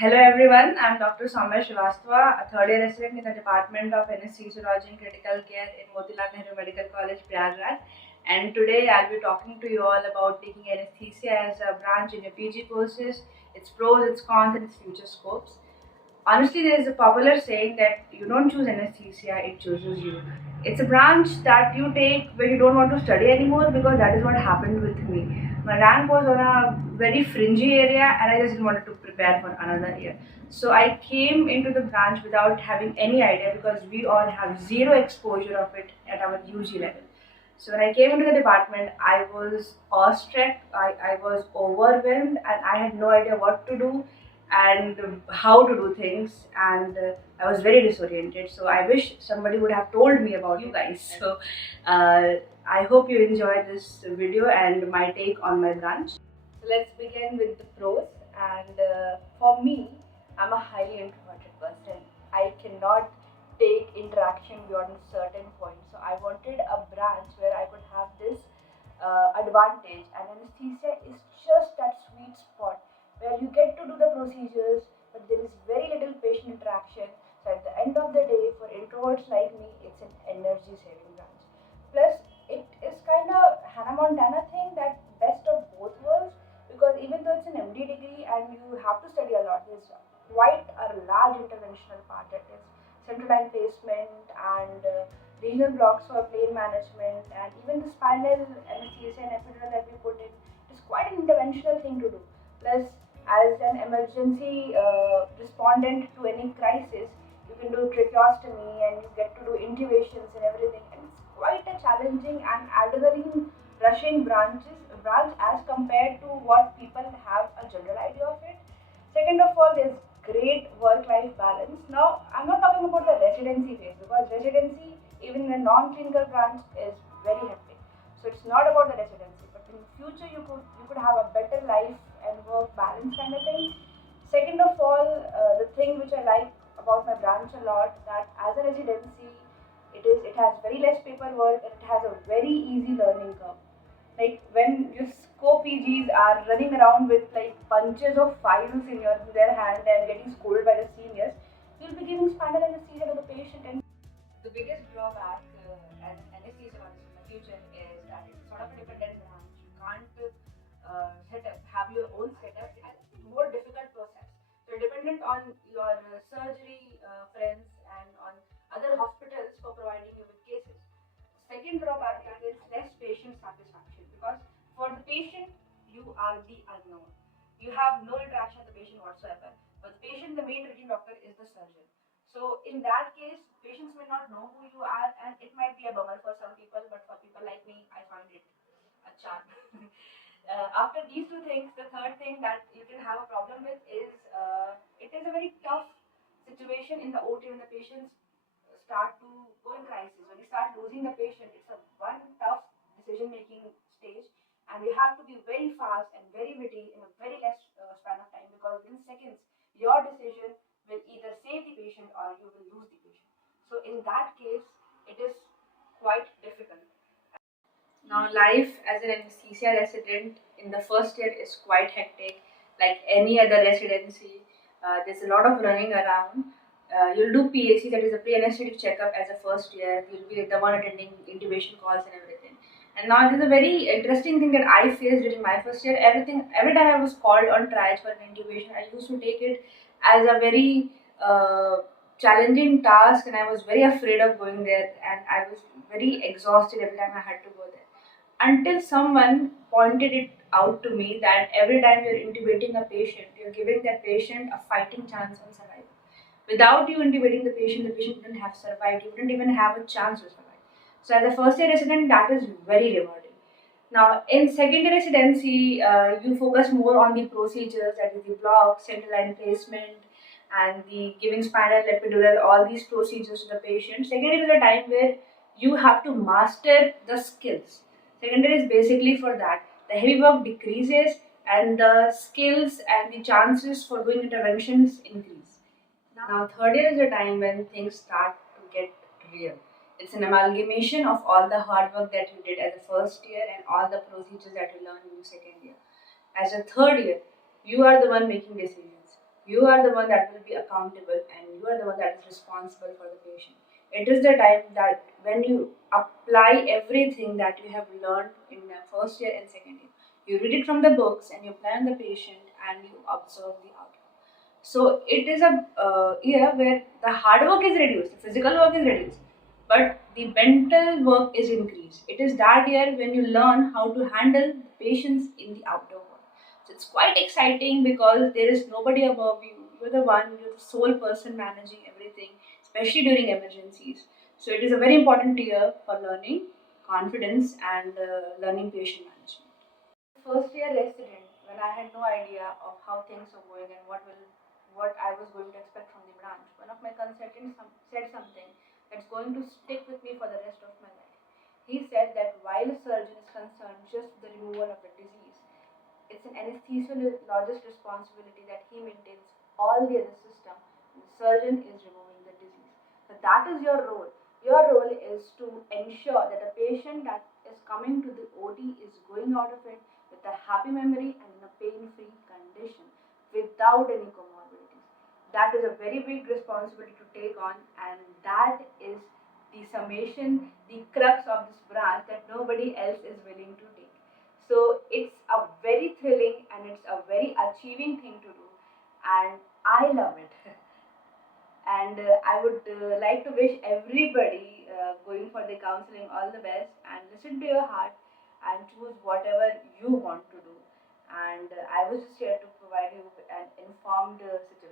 Hello everyone, I'm Dr. Saumya Srivastava, a third year resident in the Department of Anesthesiology and Critical Care in Motilal Nehru Medical College, PRAYGRAJ. And today I'll be talking to you all about taking anesthesia as a branch in your PG courses, its pros, its cons, and its future scopes. Honestly, there is a popular saying that you don't choose anesthesia, it chooses you. It's a branch that you take when you don't want to study anymore, because that is what happened with me. My rank was on a very fringy area and I just didn't want to prepare for another year. So I came into the branch without having any idea, because we all have zero exposure of it at our UG level. So when I came into the department, I was awestruck, I was overwhelmed, and I had no idea what to do and how to do things, and I was very disoriented. So I wish somebody would have told me about you guys. So I hope you enjoy this video and my take on my branch. So let's begin with the pros. And for me, I'm a highly introverted person. I cannot take interaction beyond a certain point. So I wanted a branch where I could have this advantage, and anesthesia is just that sweet spot where you get to do the procedures, but there is very little patient interaction. So at the end of the day, for introverts like me, it's an energy saving branch. Plus, it is kind of Hannah Montana thing, that best of both worlds, because even though it's an MD degree and you have to study a lot, there's quite a large interventional part, that is central line placement and regional blocks for pain management, and even the spinal anesthesia and epidural that we put in. It's quite an interventional thing to do. Plus, as an emergency respondent to any crisis, you can do tracheostomy and you get to do intubations and everything. And it's quite a challenging and adrenaline rushing branch as compared to what people have a general idea of it. Second of all, there's great work-life balance. Now, I'm not talking about the residency phase, because residency, even in a non-clinical branch, is very hectic. So it's not about the residency, but in future you could have a better life and work balance kind of thing. Second of all, the thing which I like about my branch a lot, that as a residency, it has very less paperwork and it has a very easy learning curve. Like when your co-PGs are running around with like bunches of files in their hand and getting scolded by the seniors, you'll be giving spinal anesthesia to the patient. And the biggest drawback as an anesthesiologist in the future is that it's sort of a dependent branch. You can't have your own setup, and it's a more difficult process. So you're dependent on your surgery friends and on other hospitals for providing you with cases. Second drawback is less patient satisfaction, because for the patient you are the unknown. You have no interaction with the patient whatsoever. For the patient, the main treating doctor is the surgeon. So in that case, patients may not know who you are, and it might be a bummer for some people, but for people like me, I find it a charm. After these two things, the third thing that you can have a problem with is it is a very tough situation in the OT when the patients start to go in crisis. When you start losing the patient, it's a one tough decision making stage, and you have to be very fast and very witty in a very less span of time, because within seconds, your decision will either save the patient or you will lose the patient. So in that case, it is quite difficult. Now, life as an anesthesia resident in the first year is quite hectic, like any other residency. There's a lot of running around. You'll do PAC, that is a pre-anesthetic checkup, as a first year. You'll be the one attending intubation calls and everything. And now there's a very interesting thing that I faced during my first year. Every time I was called on triage for an intubation, I used to take it as a very challenging task, and I was very afraid of going there, and I was very exhausted every time I had to go there, until someone pointed it out to me that every time you're intubating a patient, you're giving that patient a fighting chance on survival. Without you intubating the patient wouldn't have survived. You wouldn't even have a chance to survive. So as a first year resident, that is very rewarding. Now, in second year residency, you focus more on the procedures, that is the block, central line placement, and the giving spinal, epidural, all these procedures to the patient. Second year is a time where you have to master the skills. Second year is basically for that. The heavy work decreases and the skills and the chances for doing interventions increase. Now, third year is a time when things start to get real. It's an amalgamation of all the hard work that you did as a first year and all the procedures that you learned in your second year. As a third year, you are the one making decisions. You are the one that will be accountable, and you are the one that is responsible for the patient. It is the time that when you apply everything that you have learned in the first year and second year, you read it from the books and you apply on the patient and you observe the outcome. So it is a year where the hard work is reduced, the physical work is reduced, but the mental work is increased. It is that year when you learn how to handle the patients in the outer world. So it's quite exciting because there is nobody above you. You're the one, you're the sole person managing everything, especially during emergencies. So it is a very important year for learning confidence and learning patient management. First year resident, when I had no idea of how things were going and what I was going to expect from the branch, one of my consultants said something that's going to stick with me for the rest of my life. He said that while a surgeon is concerned just with the removal of the disease, it's an anesthesiologist's responsibility that he maintains all the other system. And the surgeon is removing the disease. So that is your role. Your role is to ensure that the patient that is coming to the OT is going out of it with a happy memory and in a pain-free condition without any comorbidities. That is a very big responsibility to take on, and that is the summation, the crux of this branch that nobody else is willing to take. So it's a very thrilling and it's a very achieving thing to do, and I love it. And I would like to wish everybody going for the counseling all the best, and listen to your heart and choose whatever you want to do. And I was just here to provide you with an informed suggestion.